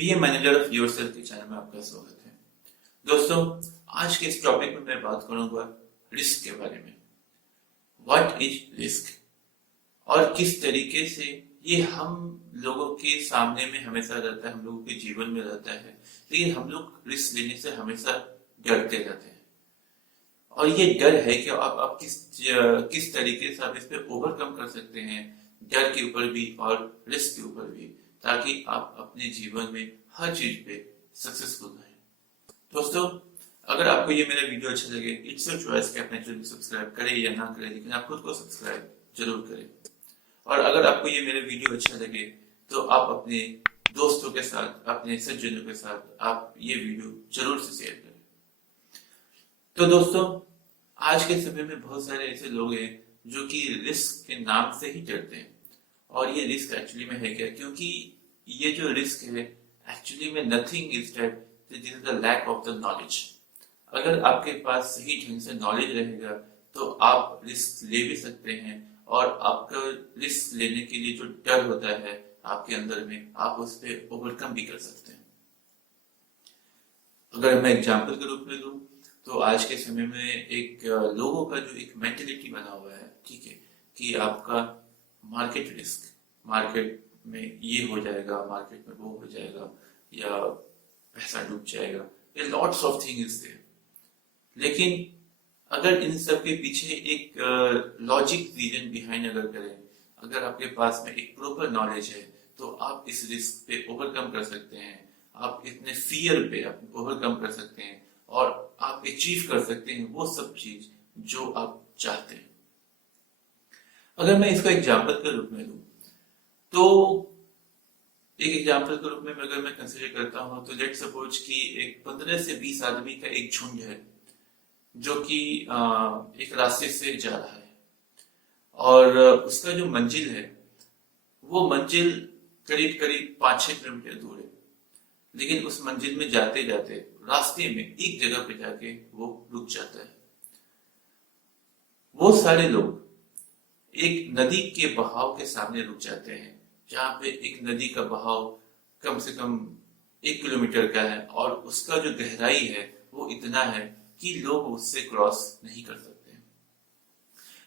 B a manager of yourself के channel में आपका स्वागत है। दोस्तों, आज के इस टॉपिक में मैं बात करूंगा रिस्क के बारे में। व्हाट इज रिस्क और किस तरीके से ये हम लोगों के सामने में हमेशा रहता है, हम लोगों के जीवन में रहता है, लेकिन हम लोग रिस्क लेने से हमेशा डरते रहते हैं। और ये डर है कि आप किस तरीके से आप इस पे ओवरकम कर सकते हैं, डर के ऊपर भी और रिस्क के ऊपर भी, ताकि आप अपने जीवन में हर चीज पे सक्सेसफुल रहें। दोस्तों, अगर आपको ये मेरा वीडियो अच्छा लगे, इट्स योर चॉइस कि अपने चैनल को सब्सक्राइब करें या ना करें, लेकिन आप खुद को सब्सक्राइब जरूर करें। और अगर आपको ये मेरा वीडियो अच्छा लगे तो आप अपने दोस्तों के साथ, अपने सज्जनों के साथ आप ये वीडियो जरूर से शेयर करें। तो दोस्तों, आज के समय में बहुत सारे ऐसे लोग हैं जो कि रिस्क के नाम से ही डरते हैं। और ये रिस्क एक्चुअली में है क्या? क्योंकि ये जो रिस्क है एक्चुअली में nothing is that this is the lack of the knowledge. अगर आपके पास सही ढंग से नॉलेज रहेगा तो आप रिस्क ले भी सकते हैं, और आपका रिस्क लेने के लिए जो डर होता है आपके अंदर में, आप उस पर ओवरकम भी कर सकते हैं। अगर मैं एग्जाम्पल के रूप में लूं तो आज के समय में एक लोगों का जो एक मेंटेलिटी बना हुआ है, ठीक है, कि आपका मार्केट रिस्क, मार्केट में ये हो जाएगा, मार्केट में वो हो जाएगा, या पैसा डूब जाएगा, ये lots of thing is there. लेकिन अगर इन सब के पीछे एक लॉजिक रीजन बिहाइंड अगर करें, अगर आपके पास में एक प्रॉपर नॉलेज है, तो आप इस रिस्क पे ओवरकम कर सकते हैं, आप इतने फियर पे आप ओवरकम कर सकते हैं, और आप अचीव कर सकते हैं वो सब चीज जो आप चाहते हैं। अगर मैं इसको एग्जाम्पल के रूप में लूं तो एक एग्जाम्पल के रूप में अगर मैं कंसिडर करता हूं तो लेट सपोज कि एक 15 से 20 आदमी का एक झुंड है जो कि एक रास्ते से जा रहा है, और उसका जो मंजिल है वो मंजिल करीब करीब 5-6 किलोमीटर दूर है। लेकिन उस मंजिल में जाते जाते रास्ते में एक जगह पे जाके वो रुक जाता है। वो सारे लोग एक नदी के बहाव के सामने रुक जाते हैं, जहां पे एक नदी का बहाव कम से कम 1 किलोमीटर का है, और उसका जो गहराई है वो इतना है कि लोग उससे क्रॉस नहीं कर सकते।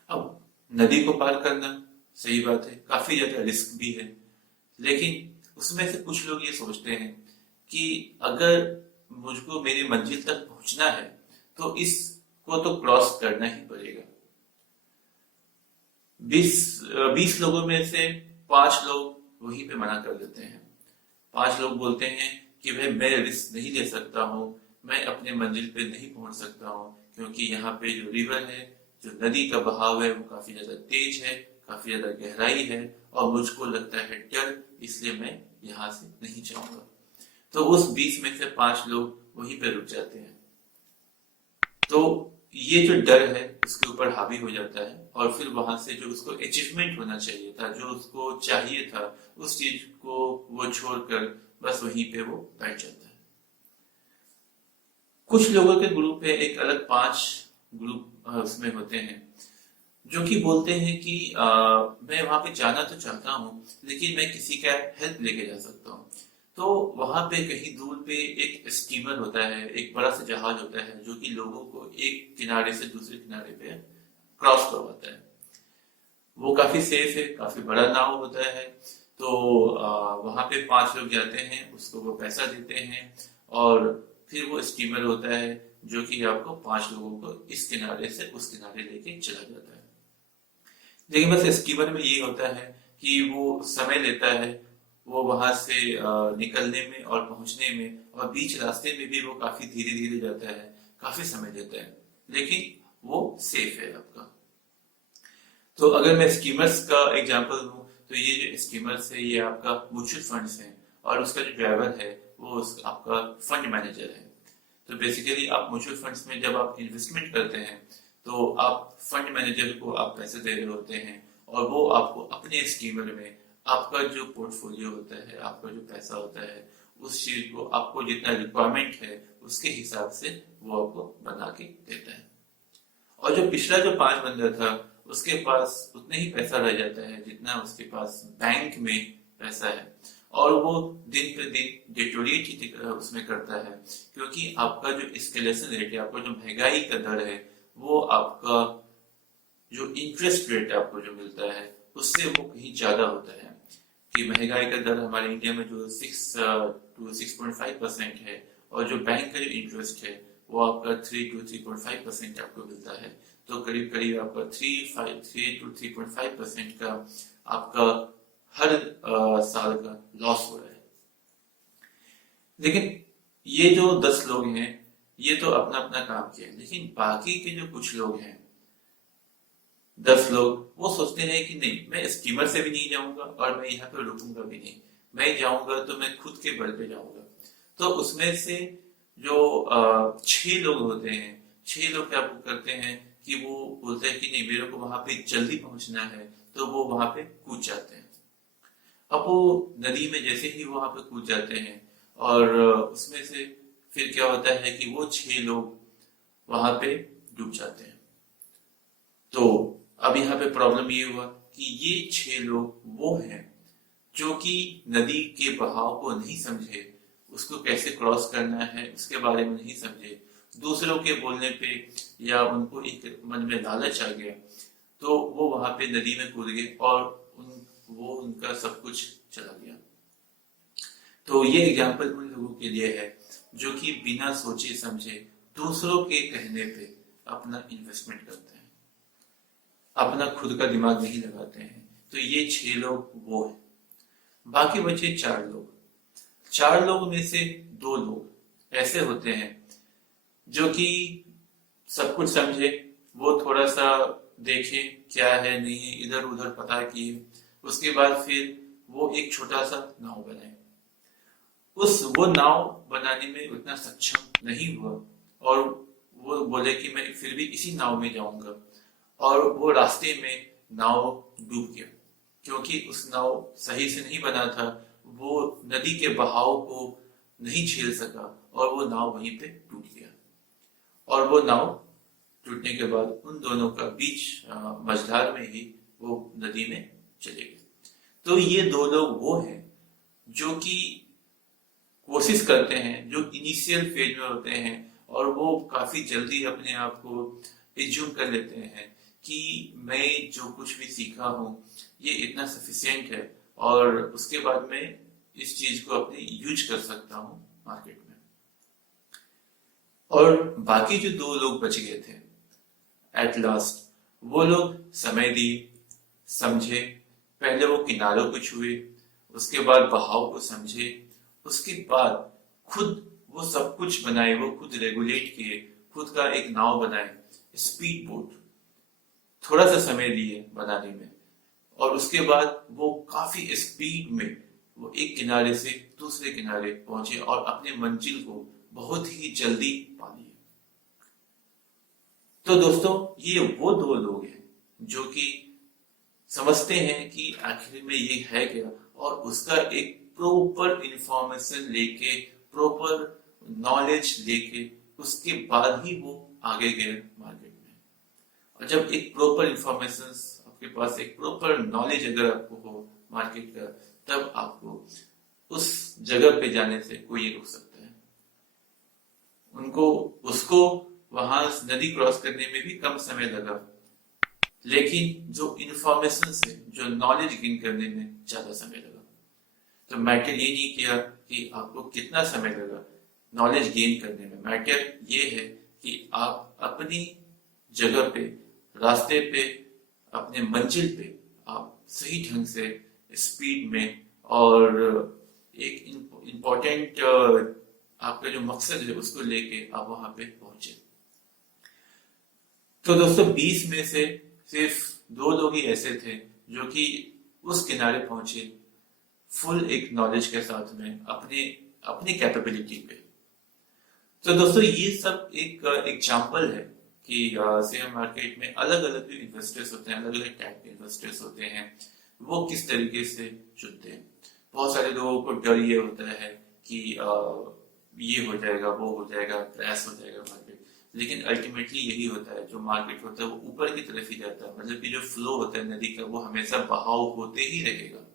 अब नदी को पार करना सही बात है, काफी ज्यादा रिस्क भी है, लेकिन उसमें से कुछ लोग ये सोचते हैं कि अगर मुझको मेरी मंजिल तक पहुंचना है तो इसको तो क्रॉस करना ही पड़ेगा। 20 लोगों में से 5 लोग वहीं पे मना कर देते हैं। 5 लोग बोलते हैं कि भाई मैं रिस्क नहीं ले सकता हूँ, मैं अपने मंजिल पे नहीं पहुंच सकता हूँ, क्योंकि यहाँ पे जो रिवर है, जो नदी का बहाव है वो काफी ज्यादा तेज है, काफी ज्यादा गहराई है, और मुझको लगता है डर, इसलिए मैं यहाँ से नहीं जाऊंगा। तो उस 20 में से 5 लोग वहीं पे रुक जाते हैं। तो ये जो डर है उसके ऊपर हावी हो जाता है, और फिर वहां से जो उसको अचीवमेंट होना चाहिए था, जो उसको चाहिए था, उस चीज को वो छोड़कर बस वहीं पे वो बैठ जाता है। कुछ लोगों के ग्रुप है, एक अलग 5 ग्रुप उसमें होते हैं, जो कि बोलते हैं कि मैं वहां पे जाना तो चाहता हूँ, लेकिन मैं किसी का हेल्प लेके जा सकता हूँ। तो वहां पे कहीं दूर पे एक स्टीमर होता है, एक बड़ा सा जहाज होता है, जो कि लोगों को एक किनारे से दूसरे किनारे पे क्रॉस करवाता है। वो काफी सेफ है, काफी बड़ा नाव होता है। तो वहां पे 5 लोग जाते हैं, उसको वो पैसा देते हैं, और फिर वो स्टीमर होता है जो कि आपको 5 लोगों को इस किनारे से उस किनारे लेके चला जाता है। लेकिन बस स्टीमर में ये होता है कि वो समय लेता है, वो वहां से निकलने में और पहुंचने में, और बीच रास्ते में भी वो काफी धीरे धीरे जाता है, काफी समय लेता है, लेकिन वो सेफ है आपका। तो अगर मैं स्कीमर्स का एग्जांपल दूं तो ये जो स्कीमर्स है ये आपका म्यूचुअल फंड्स है, और उसका जो ड्राइवर है वो आपका फंड मैनेजर है। तो बेसिकली आप म्यूचुअल फंड्स में जब आप इन्वेस्टमेंट करते हैं तो आप फंड मैनेजर को आप पैसे दे रहे होते हैं, और वो आपको अपने स्कीमर में आपका जो पोर्टफोलियो होता है, आपका जो पैसा होता है, उस चीज को आपको जितना रिक्वायरमेंट है उसके हिसाब से वो आपको बना के देता है। और जो पिछला जो 5 बंदा था उसके पास उतने ही पैसा रह जाता है जितना उसके पास बैंक में पैसा है, और वो दिन पे दिन डिटोरिएट ही उसमें करता है, क्योंकि आपका जो एस्केलेशन रेट है, आपका जो महंगाई का दर है, वो आपका जो इंटरेस्ट रेट आपको जो मिलता है उससे वो कहीं ज्यादा होता है। कि महंगाई का दर हमारे इंडिया में जो 6 to 6.5% है, और जो बैंक का जो इंटरेस्ट है वो आपका 3 to 3.5% आपको मिलता है। तो करीब करीब आपका 3 to 3.5% का आपका हर साल का लॉस हो रहा है। लेकिन ये जो 10 लोग हैं, ये तो अपना अपना काम किया, लेकिन बाकी के जो कुछ लोग हैं, 10 लोग, वो सोचते हैं कि नहीं, मैं स्टीमर से भी नहीं जाऊंगा और मैं यहाँ पे रुकूंगा भी नहीं, मैं जाऊंगा तो मैं खुद के बल पे जाऊंगा। तो उसमें से जो 6 लोग होते हैं, 6 लोग क्या करते हैं कि वो बोलते हैं कि नहीं, मेरे को वहां पे जल्दी पहुंचना है, तो वो वहां पे कूद जाते हैं। अब वो नदी में जैसे ही वहां पे कूद जाते हैं, और उसमें से फिर क्या होता है कि वो 6 लोग वहां पे डूब जाते हैं। तो अब यहाँ पे प्रॉब्लम ये हुआ कि ये 6 लोग वो हैं जो कि नदी के बहाव को नहीं समझे, उसको कैसे क्रॉस करना है उसके बारे में नहीं समझे, दूसरों के बोलने पे या उनको एक मन में लालच आ गया, तो वो वहां पे नदी में कूद गए और वो उनका सब कुछ चला गया। तो ये एग्जाम्पल उन लोगों के लिए है जो कि बिना सोचे समझे दूसरों के कहने पे अपना इन्वेस्टमेंट करते हैं, अपना खुद का दिमाग नहीं लगाते हैं। तो ये 6 लोग वो हैं। बाकी बचे 4 लोग। 4 लोगों में से 2 लोग ऐसे होते हैं जो कि सब कुछ समझे, वो थोड़ा सा देखे क्या है नहीं है, इधर उधर पता किए, उसके बाद फिर वो एक छोटा सा नाव बनाए। वो नाव बनाने में उतना सक्षम नहीं हुआ, और वो बोले कि मैं फिर भी इसी नाव में जाऊंगा, और वो रास्ते में नाव डूब गया, क्योंकि उस नाव सही से नहीं बना था, वो नदी के बहाव को नहीं झेल सका, और वो नाव वहीं पे टूट गया। और वो नाव टूटने के बाद उन दोनों का बीच मझधार में ही वो नदी में चले गए। तो ये 2 लोग वो हैं जो कि कोशिश करते हैं, जो इनिशियल फेज में होते हैं, और वो काफी जल्दी अपने आप को एज्यूम कर लेते हैं कि मैं जो कुछ भी सीखा हूँ ये इतना सफिशिएंट है, और उसके बाद मैं इस चीज को अपने यूज कर सकता हूँ मार्केट में। और बाकी जो 2 लोग बच गए थे, एट लास्ट वो लोग समय दिए, समझे, पहले वो किनारों को छुए, उसके बाद बहाव को समझे, उसके बाद खुद वो सब कुछ बनाए, वो खुद रेगुलेट किए, खुद का एक नाव बनाए, स्पीड बोट, थोड़ा सा समय लिए बनाने में, और उसके बाद वो काफी स्पीड में वो एक किनारे से दूसरे किनारे पहुंचे और अपने मंजिल को बहुत ही जल्दी पा लिए। तो दोस्तों, ये वो 2 लोग हैं जो कि समझते हैं कि आखिर में ये है क्या, और उसका एक प्रॉपर इंफॉर्मेशन लेके, प्रॉपर नॉलेज लेके, उसके बाद ही वो आगे गए मार्केट में। और जब एक प्रॉपर इंफॉर्मेशन आपके पास, एक प्रॉपर नॉलेज अगर आपको हो मार्केट का, तब आपको उस जगह पे जाने से कोई नहीं रोक सकता है। उसको वहां नदी क्रॉस करने में भी कम समय लगा, लेकिन जो इंफॉर्मेशन से, जो नॉलेज गेन करने में ज्यादा समय लगा। तो मैटर ये नहीं किया कि आपको कितना समय लगा नॉलेज गेन करने में, मैटर ये है कि आप अपनी जगह पे, रास्ते पे, अपने मंजिल पे आप सही ढंग से, स्पीड में, और एक इम्पोर्टेंट आपका जो मकसद है उसको लेके आप वहां पे पहुंचे। तो दोस्तों, 20 में से सिर्फ 2 लोग ही ऐसे थे जो कि उस किनारे पहुंचे फुल एक नॉलेज के साथ में, अपनी कैपेबिलिटी पे। तो दोस्तों, ये सब एक एग्जांपल है कि शेयर मार्केट में अलग अलग जो इन्वेस्टर्स होते हैं, अलग अलग टाइप के इन्वेस्टर्स होते हैं, वो किस तरीके से चुनते हैं। बहुत सारे लोगों को डर ये होता है कि ये हो जाएगा, वो हो जाएगा, क्रैश हो जाएगा मार्केट, लेकिन अल्टीमेटली यही होता है, जो मार्केट होता है वो ऊपर की तरफ ही जाता है। मतलब कि जो फ्लो होता है नदी का, वो हमेशा बहाव होते ही रहेगा।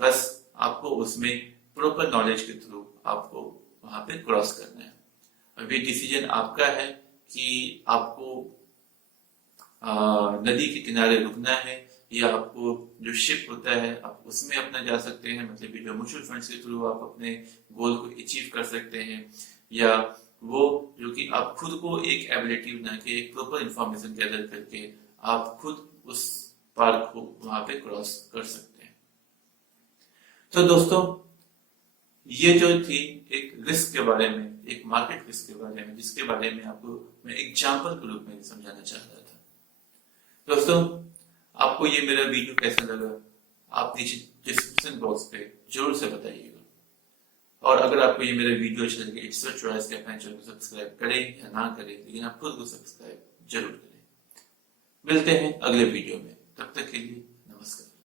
बस आपको उसमें प्रॉपर नॉलेज के थ्रू आपको वहां पे क्रॉस करना है। अब ये डिसीजन आपका है कि आपको नदी के किनारे रुकना है या आपको जो शिप होता है आप उसमें अपना जा सकते हैं, मतलब कि जो म्यूचुअल फंड्स के थ्रू आप अपने गोल को अचीव कर सकते हैं, या वो जो कि आप खुद को एक एबिलिटी बना के एक प्रॉपर इंफॉर्मेशन गैदर करके आप खुद उस पार को वहां पे क्रॉस कर सकते हैं। तो दोस्तों ये जो थी एक रिस्क के बारे में, एक मार्केट रिस्क के बारे में, जिसके बारे में आपको मैं एग्जाम्पल के रूप में समझाना चाह रहा था। दोस्तों आपको ये मेरा वीडियो कैसा लगा आप नीचे डिस्क्रिप्शन बॉक्स पे जरूर से बताइएगा, और अगर आपको ये मेरा वीडियो अच्छा लगे इट्स योर चॉइस कि अपने चैनल को सब्सक्राइब करें या ना करें, लेकिन आप खुद को सब्सक्राइब जरूर करें। मिलते हैं अगले वीडियो में।